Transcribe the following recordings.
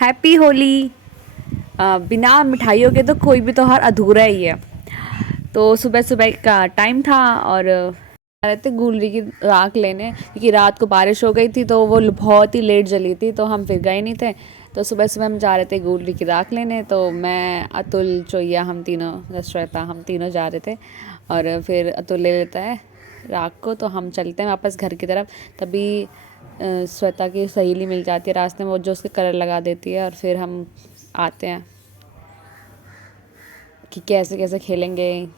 Happy Holi. बिना मिठाइयों के तो कोई भी त्योहार अधूरा ही है। तो सुबह सुबह का टाइम था और जा रहे थे गुलरी की राख लेने, क्योंकि रात को बारिश हो गई थी तो वो बहुत ही लेट जली थी, तो हम फिर गए नहीं थे। तो सुबह सुबह हम जा रहे थे गुलरी की राख लेने, तो मैं, अतुल, चोइया, हम तीनों, श्वेता, हम तीनों जा रहे थे। और फिर अतुल ले लेता है राख को, तो हम चलते हैं वापस घर की तरफ। तभी श्वेता की सहेली मिल जाती है रास्ते में, वो जो उसके कलर लगा देती है, और फिर हम आते हैं कि कैसे कैसे खेलेंगे,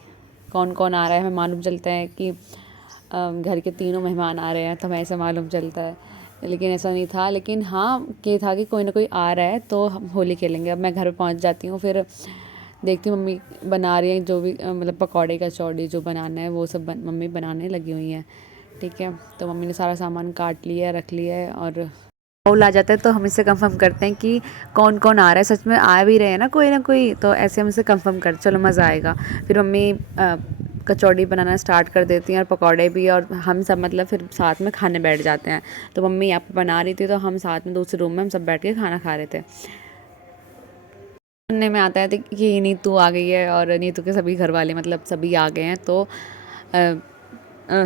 कौन कौन आ रहा है, हमें मालूम चलता है कि घर के तीनों मेहमान आ रहे हैं, तो हमें ऐसा मालूम चलता है। लेकिन ऐसा नहीं था, लेकिन हाँ ये था कि कोई ना कोई आ रहा है तो हम होली खेलेंगे। अब मैं घर पे पहुंच जाती हूँ, फिर देखती हूँ मम्मी बना रही है जो भी, मतलब पकौड़े कचौड़ी जो बनाना है वो सब मम्मी बनाने लगी हुई हैं। ठीक है, तो मम्मी ने सारा सामान काट लिया है, रख लिया है, और राहुल आ जाता है तो हम इससे कंफर्म करते हैं कि कौन कौन आ रहा है, सच में आ भी रहे हैं ना कोई, तो ऐसे हम इसे कंफर्म कर, चलो मज़ा आएगा। फिर मम्मी कचौड़ी बनाना स्टार्ट कर देती हैं और पकौड़े भी, और हम सब मतलब फिर साथ में खाने बैठ जाते हैं। तो मम्मी यहाँ पे बना रही थी तो हम साथ में दूसरे रूम में हम सब बैठ के खाना खा रहे थे। सुनने में आता है कि नीतू आ गई है, और नीतू के सभी घर वाले मतलब सभी आ गए हैं, तो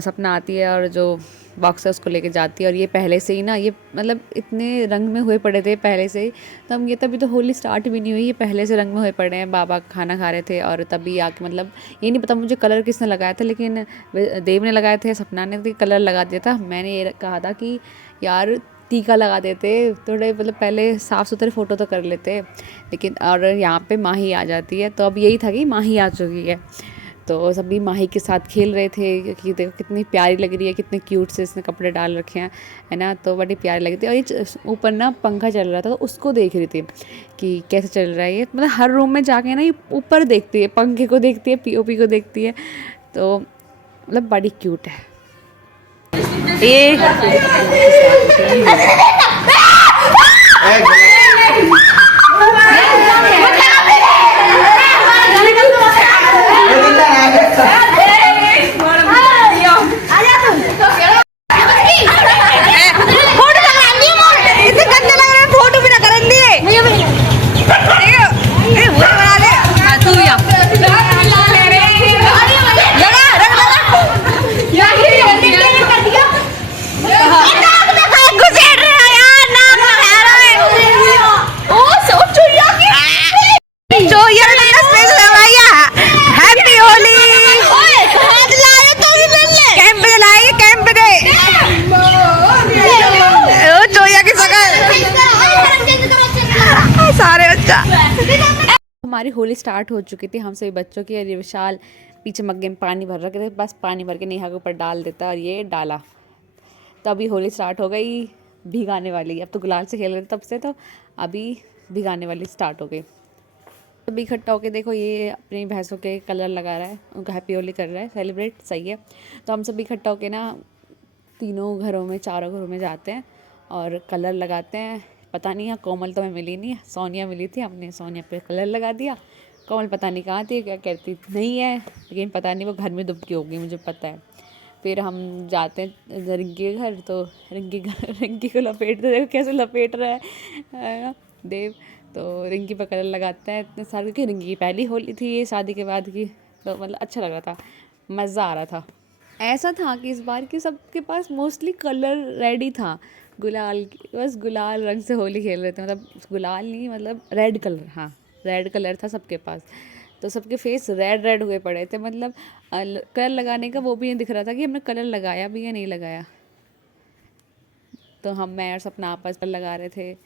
सपना आती है और जो बॉक्स है उसको लेके जाती है। और ये पहले से ही ना, ये मतलब इतने रंग में हुए पड़े थे पहले से ही, तब ये तभी तो होली स्टार्ट भी नहीं हुई, ये पहले से रंग में हुए पड़े हैं। बाबा खाना खा रहे थे और तभी आके, मतलब ये नहीं पता मुझे कलर किसने लगाया था, लेकिन देव ने लगाए थे, सपना ने तो कलर लगा दिया था। मैंने ये कहा था कि यार टीका लगा देते थोड़े, मतलब पहले साफ़ सुथरे फ़ोटो तो कर लेते, लेकिन और यहाँ पे माही आ जाती है, तो अब यही था कि माही आ चुकी है। तो सभी माही के साथ खेल रहे थे कि देखो कितनी प्यारी लग रही है, कितने क्यूट से इसने कपड़े डाल रखे हैं, है ना, तो बड़ी प्यारी लग रही थी। और ये ऊपर ना पंखा चल रहा था, तो उसको देख रही थी कि कैसे चल रहा है ये, मतलब हर रूम में जाके ना ये ऊपर देखती है, पंखे को देखती है, पीओपी को देखती है, तो मतलब बड़ी क्यूट है ये। हमारी होली स्टार्ट हो चुकी थी, हम सभी बच्चों की, और ये विशाल पीछे मग्गे में पानी भर रखे थे, बस पानी भर के नेहा के ऊपर डाल देता, और ये डाला, तो अभी होली स्टार्ट हो गई, भिगाने वाली। अब तो गुलाल से खेल रहे थे तब से, तो अभी भिगाने वाली स्टार्ट हो गई। अभी इकट्ठा होके देखो, ये अपनी भैंसों के कलर लगा रहा है, उनका हैप्पी होली कर रहा है सेलिब्रेट, सही है। तो हम सब इकट्ठा होके ना तीनों घरों में, चारों घरों में जाते हैं और कलर लगाते हैं। पता नहीं है, कोमल तो मैं मिली नहीं, सोनिया मिली थी, हमने सोनिया पे कलर लगा दिया। कोमल पता नहीं कहाँ थी, क्या कहती नहीं है, लेकिन पता नहीं वो घर में दुबकी होगी, मुझे पता है। फिर हम जाते हैं रिंकी के घर, तो रिंकी को लपेटते, देखो कैसे लपेट रहा है देव। तो रिंकी पर कलर लगाता है इतने सारे, क्योंकि रिंकी की पहली होली थी ये शादी के बाद की, तो मतलब अच्छा लग रहा था, मज़ा आ रहा था। ऐसा था कि इस बार के सबके पास मोस्टली कलर रेडी था, गुलाल, बस गुलाल रंग से होली खेल रहे थे, मतलब गुलाल नहीं, मतलब रेड कलर, हाँ रेड कलर था सबके पास, तो सबके फेस रेड रेड हुए पड़े थे, मतलब कलर लगाने का वो भी नहीं दिख रहा था कि हमने कलर लगाया भी या नहीं लगाया। तो मैं और सपना आपस पर लगा रहे थे,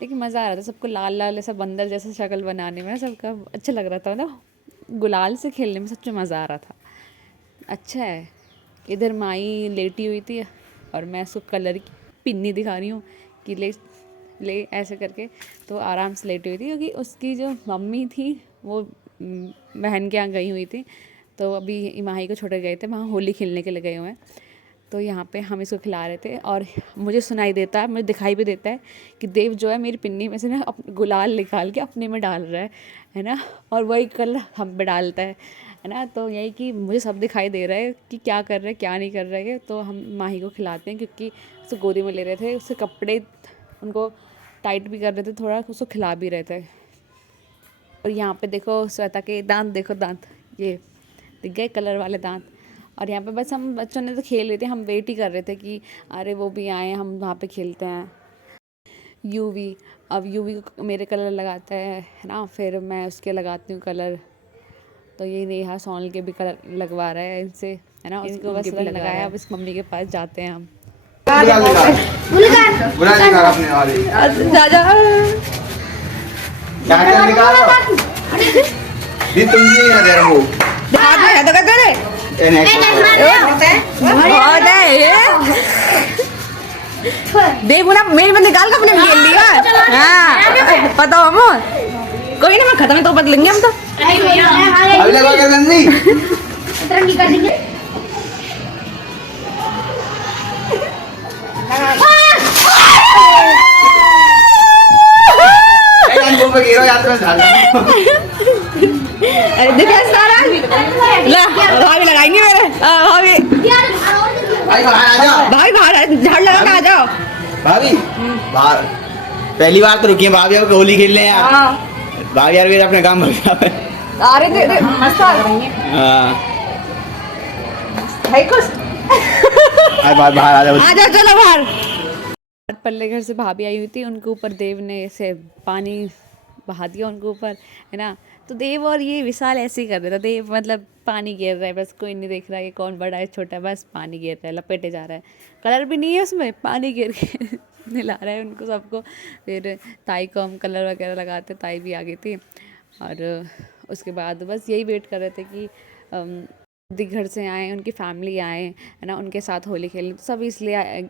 लेकिन मज़ा आ रहा था, सबको लाल लाल ऐसा बंदर जैसा शक्ल बनाने में, सबका अच्छा लग रहा था, मतलब गुलाल से खेलने में सच में मज़ा आ रहा था। अच्छा है, इधर माई लेटी हुई थी और मैं उसको कलर की पिन्नी दिखा रही हूँ कि ले ले ऐसे करके, तो आराम से लेटी हुई थी, क्योंकि उसकी जो मम्मी थी वो बहन के यहाँ गई हुई थी, तो अभी इमाही को छोड़े गए थे, वहाँ होली खेलने के लिए गए हुए हैं। तो यहाँ पे हम इसको खिला रहे थे, और मुझे सुनाई देता है, मुझे दिखाई भी देता है कि देव जो है मेरी पिन्नी में से ना गुलाल निकाल के अपने में डाल रहा है ना, और वही कलर हम पे डालता है ना। तो यही कि मुझे सब दिखाई दे रहा है कि क्या कर रहे हैं क्या नहीं कर रहे हैं। तो हम माही को खिलाते हैं, क्योंकि उसे गोदी में ले रहे थे, उससे कपड़े उनको टाइट भी कर रहे थे, थोड़ा उसको खिला भी रहे थे। और यहाँ पे देखो श्वेता के दांत, देखो दांत, ये दिख गए कलर वाले दांत। और यहाँ पे बस हम बच्चों ने तो खेल रहे थे, हम वेट ही कर रहे थे कि अरे वो भी आए, हम वहाँ पे खेलते हैं। यूवी, अब यूवी मेरे कलर लगाता है ना, फिर मैं उसके लगाती हूँ कलर। तो ये नेहा सोनल के भी कलर लगवा रहा है इनसे, है ना, इनको बस रंग लगाया। अब इस मम्मी के पास जाते हैं हम। देव ना मेरे में निकाल के अपने खेल लिया। हाँ पता हो हम कोई ना, मैं खत्म तो बदल लेंगे हम तो। अभी लगवा के नंदी तरंगी कर देंगे। देखो सारा ला भाभी लगाएंगे मेरे। भाभी भाभी बाहर झाड़ लगा के आ जाओ। भाभी बाहर पहली बार तो रुकी है भाभी, अब होली खेल रहे हैं यार। भाभी यार अपने काम कर अरे दे मस्त आ रही है। हां भाई कुछ बाहर आ जाओ, चलो बाहर। पल्ले घर से भाभी आई हुई थी, उनके ऊपर देव ने ऐसे पानी बहा दिया उनके ऊपर, है ना। तो देव और ये विशाल ऐसे ही कर रहे थे। देव मतलब पानी गिर रहा है, बस कोई नहीं देख रहा है कि कौन बड़ा है छोटा है, बस पानी गिर रहा है, लपेटे जा रहा है, कलर भी नहीं है उसमें, पानी गिर के नहला रहा है उनको सबको। फिर ताई को हम कलर वगैरह लगाते, ताई भी आ गई थी। और उसके बाद बस यही वेट कर रहे थे कि घर से आए, उनकी फैमिली आए, है ना, उनके साथ होली खेलने। तो सब इसलिए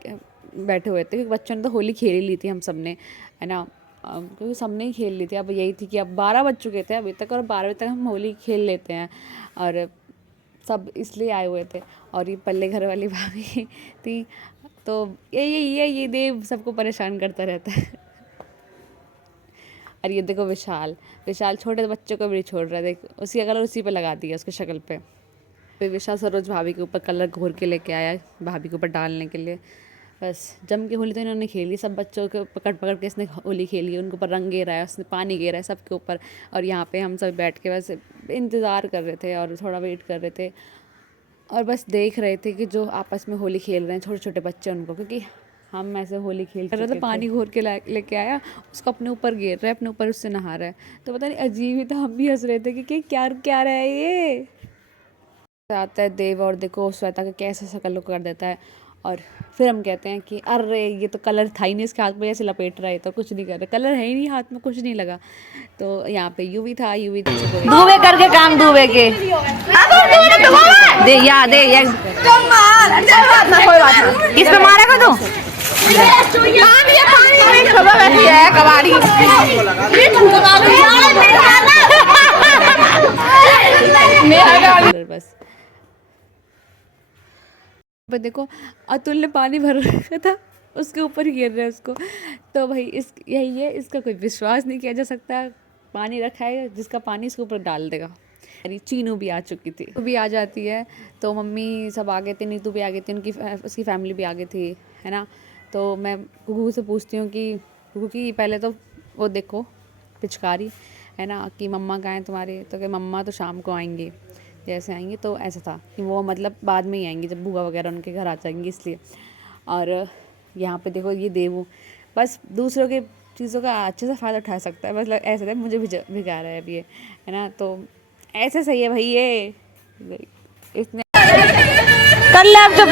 बैठे हुए थे क्योंकि बच्चों ने तो होली खेल ही ली थी, हम सब ने, है ना, क्योंकि सबने ही खेल ली थी। अब यही थी कि अब 12 बज चुके थे अभी तक, और 12 बजे तक हम होली खेल लेते हैं, और सब इसलिए आए हुए थे। और ये पल्ले घर वाली भाभी थी, तो ये देव सबको परेशान करता रहता है। और ये देखो विशाल छोटे बच्चों को भी नहीं छोड़ रहा है, देख उसी का कलर उसी पे लगा दिया उसकी शक्ल पे। फिर विशाल सरोज भाभी के ऊपर कलर घोर के लेके आया, भाभी के ऊपर डालने के लिए। बस जम के होली तो इन्होंने खेली, सब बच्चों को पकड़ पकड़ के इसने होली खेली, उनके ऊपर रंग गिरा है, उसने पानी गिरा है सबके ऊपर। और यहाँ पे हम सब बैठ के बस इंतज़ार कर रहे थे और थोड़ा वेट कर रहे थे, और बस देख रहे थे कि जो आपस में होली खेल रहे हैं छोटे छोटे बच्चे उनको, क्योंकि हम ऐसे होली खेल रहे थे। पानी घोर के लेके आया, उसको अपने ऊपर गिर रहा है, अपने ऊपर उससे नहा रहा है। तो पता नहीं अजीब ही था, हम भी हंस रहे थे कि क्या क्या रहा है ये। आता है देव और देखो श्वेता का कैसा शक्ल कर देता है। और फिर हम कहते हैं कि अरे ये तो कलर था ही नहीं इसके हाथ में, ऐसे लपेट रहा है, तो कुछ नहीं कर रहा, कलर है ही नहीं हाथ में, कुछ नहीं लगा। तो यहाँ पे यूवी था, यूवी दूबे करके काम दूबे के दे या दे या किस पे मारेगा तू? कबाड़ी बस पर देखो अतुल ने पानी भर रखा था, उसके ऊपर ही गिर रहा है उसको। तो भाई यही है, इसका कोई विश्वास नहीं किया जा सकता। पानी रखा है, जिसका पानी इसके ऊपर डाल देगा। अरे चीनू भी आ चुकी थी, वो भी आ जाती है, तो मम्मी सब आ गए थे, नीतू भी आ गई थी, उसकी फैमिली भी आ गई थी, है ना। तो मैं गुगू से पूछती हूँ कि गुगू की पहले तो वो देखो पिचकारी, है ना, कि मम्मा कहाँ हैं तुम्हारे। तो कि मम्मा तो शाम को आएंगी, जैसे आएंगी। तो ऐसा था कि वो मतलब बाद में ही आएंगी, जब बुआ वगैरह उनके घर आ जाएंगी, इसलिए। और यहाँ पे देखो ये देवू बस दूसरों के चीज़ों का अच्छे से फ़ायदा उठा सकता है, मतलब ऐसे था मुझे भिगा रहा है अब ये, है ना। तो ऐसे सही है भाई, ये इसने कर ले अब जब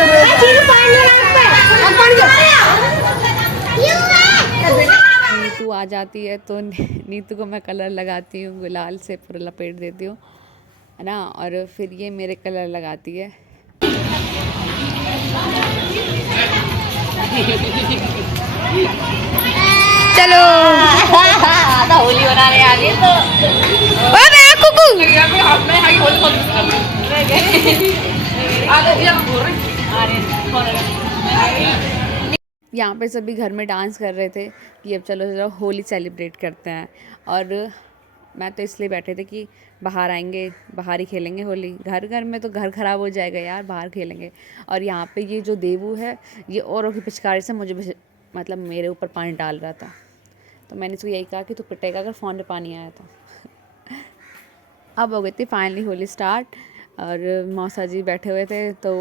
नीतू आ जाती है, तो नीतू को मैं कलर लगाती हूँ, गुलाल से पूरा लपेट देती हूँ, है ना। और फिर ये मेरे कलर लगाती है। चलो होली बनाने आ गए तो यहाँ पे सभी घर में डांस कर रहे थे कि अब चलो चलो होली सेलिब्रेट करते हैं। और मैं तो इसलिए बैठे थे कि बाहर आएंगे, बाहर ही खेलेंगे होली, घर घर में तो घर ख़राब हो जाएगा यार, बाहर खेलेंगे। और यहाँ पे ये जो देवू है, ये औरों की पिचकारी से मुझे मतलब मेरे ऊपर पानी डाल रहा था, तो मैंने इसको यही कहा कि तू पिटेगा अगर फ़ोन में पानी आया तो। अब हो गई थी फाइनली होली स्टार्ट और मौसा जी बैठे हुए थे तो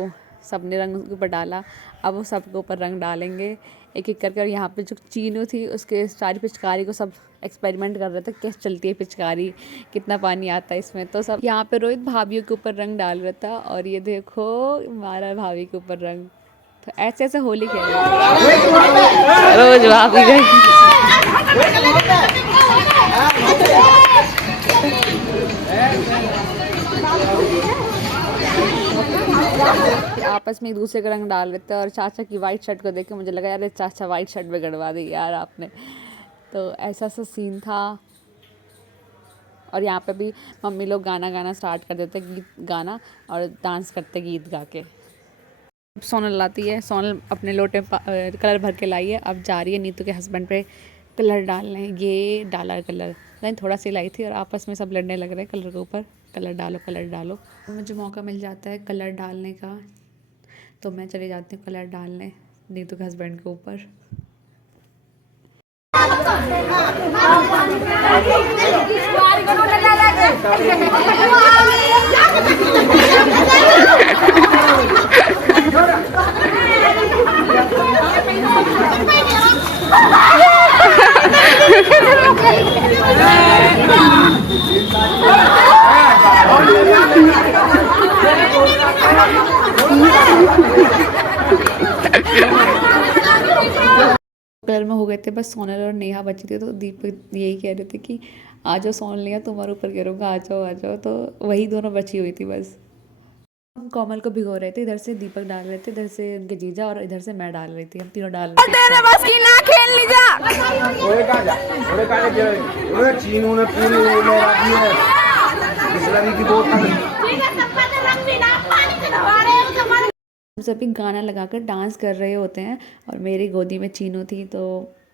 सब ने रंग उनके ऊपर डाला। अब वो सबके ऊपर रंग डालेंगे एक एक करके। और यहाँ पे जो चीनू थी उसके सारी पिचकारी को सब एक्सपेरिमेंट कर रहे थे कैसे चलती है पिचकारी, कितना पानी आता है इसमें। तो सब यहाँ पे रोहित भाभीियों के ऊपर रंग डाल रहा था और ये देखो हमारा भाभी के ऊपर रंग। तो ऐसे ऐसे होली खेल रोज भाभी गई। आपस में एक दूसरे का रंग डाल रहे थे और चाचा की वाइट शर्ट को देख के मुझे लगा यार चाचा वाइट शर्ट में गड़वा दी यार आपने। तो ऐसा सा सीन था। और यहाँ पे भी मम्मी लोग गाना गाना स्टार्ट कर देते, गीत गाना और डांस करते गीत गा के। सोनल लाती है, सोनल अपने लोटे कलर भर के लाई है। अब जा रही है नीतू के हस्बैंड पे कलर डालने। ये डाला कलर नहीं थोड़ा सी लाई थी और आपस में सब लड़ने लग रहे हैं कलर के ऊपर, कलर डालो कलर डालो। मुझे मौका मिल जाता है कलर डालने का तो मैं चली जाती हूँ कलर डालने नीतू के हस्बैंड के ऊपर। कलर में हो गए थे बस सोनल और नेहा बची थी। तो दीपक यही कह रहे थे कि आ जाओ सोनल नेहा तुम्हारे ऊपर गिरूंगा, आ जाओ आ जाओ। तो वही दोनों बची हुई थी बस। हम कोमल को भिगो रहे थे, इधर से दीपक डाल रहे थे, इधर से उनके जीजा और इधर से मैं डाल रही थी। हम तीनों डाल रहे थे। तेरे बस की ना खेल ली जा। ओए का ओए चीनू ने पूरी मेरा दी है बिस्लरी की बोतल। हम सभी गाना लगाकर डांस कर रहे होते हैं और मेरी गोदी में चीनू थी तो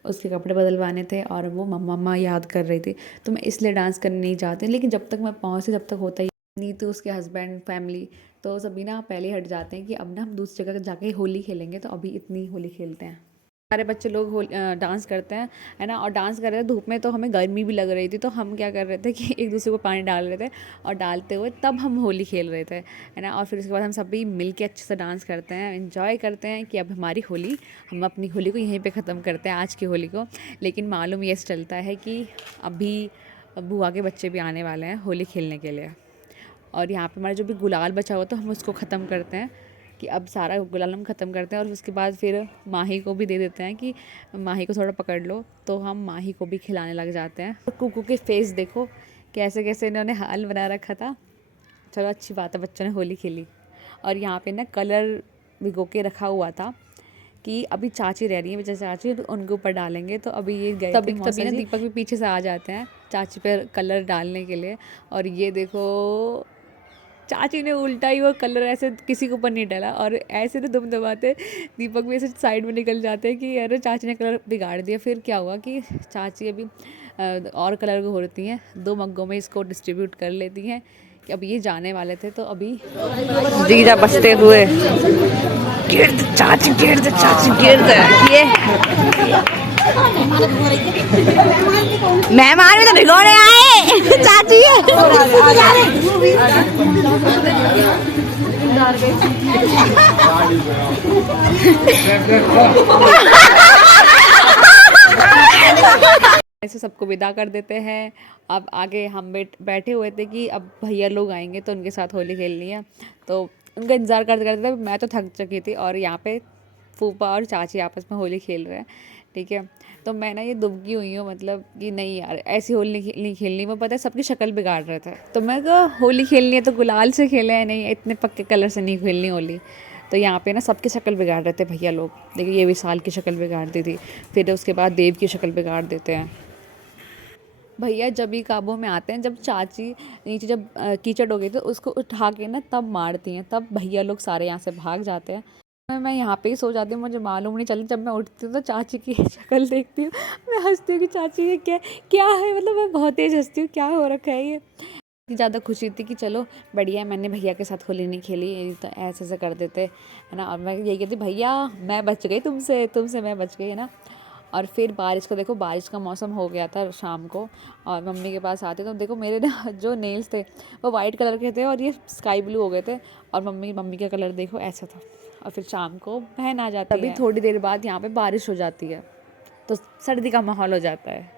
उसके कपड़े बदलवाने थे और वो मम्मा याद कर रही थी तो मैं इसलिए डांस करने नहीं चाहती। लेकिन जब तक मैं पहुँची जब तक होता ही नहीं तो उसके हस्बैंड फैमिली तो सभी ना पहले हट जाते हैं कि अब ना हम दूसरी जगह जाके होली खेलेंगे। तो अभी इतनी होली खेलते हैं। सारे बच्चे लोग डांस करते हैं है ना। और डांस कर रहे थे धूप में तो हमें गर्मी भी लग रही थी तो हम क्या कर रहे थे कि एक दूसरे को पानी डाल रहे थे और डालते हुए तब हम होली खेल रहे थे है ना। और फिर उसके बाद हम सभी मिल के अच्छे से डांस करते हैं, एंजॉय करते हैं कि अब हमारी होली, हम अपनी होली को यहीं पे ख़त्म करते हैं आज की होली को। लेकिन मालूम ये चलता है कि अभी बुआ के बच्चे भी आने वाले हैं होली खेलने के लिए और यहाँ पे हमारा जो भी गुलाल बचा हुआ तो हम उसको ख़त्म करते हैं कि अब सारा गुलाल हम ख़त्म करते हैं। और उसके बाद फिर माही को भी दे देते हैं कि माही को थोड़ा पकड़ लो तो हम माही को भी खिलाने लग जाते हैं। और कुकू के फेस देखो कैसे कैसे इन्होंने हाल बना रखा था। चलो अच्छी बात है बच्चों ने होली खेली। और यहाँ पे ना कलर भिगो के रखा हुआ था कि अभी चाची रह रही है, बेचारी चाची तो उनके ऊपर डालेंगे। तो अभी ये गए तभी ना दीपक भी पीछे से आ जाते हैं चाची पर कलर डालने के लिए। और ये देखो चाची ने उल्टा ही वो कलर ऐसे किसी के ऊपर नहीं डाला और ऐसे तो दुम दबाते दीपक भी ऐसे साइड में निकल जाते हैं कि अरे चाची ने कलर बिगाड़ दिया। फिर क्या हुआ कि चाची अभी और कलर को घोरती हैं, 2 मग्गों में इसको डिस्ट्रीब्यूट कर लेती हैं कि अब ये जाने वाले थे। तो अभी जीजा बचते हुए गिरद चाची गिरद ये मेहमान भी तो भिगोने आए चाची ऐसे सबको विदा कर देते हैं। अब आगे हम बैठे हुए थे कि अब भैया लोग आएंगे तो उनके साथ होली खेलनी है। तो उनका इंतज़ार करते करते मैं तो थक चुकी थी और यहाँ पे फूफा और चाची आपस में होली खेल रहे हैं, ठीक है। तो मैं ना ये दुबकी हुई हूँ, मतलब कि नहीं यार ऐसी होली नहीं खेलनी। वो पता है सबकी शक्ल बिगाड़ रहे थे तो मैं कहा होली खेलनी है तो गुलाल से खेले हैं, नहीं इतने पक्के कलर से नहीं खेलनी होली। तो यहाँ पे ना सबकी शक्ल बिगाड़ रहे थे भैया लोग। देखिए ये विशाल की शक्ल बिगाड़ दी थी, फिर उसके बाद देव की शक्ल बिगाड़ देते हैं। भैया जब ही काबू में आते हैं जब चाची नीचे जब कीचड़ हो गई तो उसको उठा के ना तब मारती हैं, तब भैया लोग सारे यहाँ से भाग जाते हैं। मैं यहाँ पे ही सो जाती हूँ, मुझे मालूम नहीं चलता। जब मैं उठती हूँ तो चाची की शक्ल देखती हूँ, मैं हंसती हूँ कि चाची ये क्या है, मतलब मैं बहुत तेज़ हंसती हूँ, क्या हो रखा है ये। ज़्यादा खुशी थी कि चलो बढ़िया मैंने भैया के साथ होली नहीं खेली, तो ऐसे ऐसे कर देते है ना। और मैं यही कहती भैया मैं बच गई तुमसे मैं बच गई है ना। और फिर बारिश को देखो, बारिश का मौसम हो गया था शाम को, और मम्मी के पास आते तो देखो मेरे ना जो नेल्स थे वो वाइट कलर के थे और ये स्काई ब्लू हो गए थे, और मम्मी का कलर देखो ऐसा था। और फिर शाम को बहन आ जाती है, तभी थोड़ी देर बाद यहाँ पे बारिश हो जाती है, तो सर्दी का माहौल हो जाता है।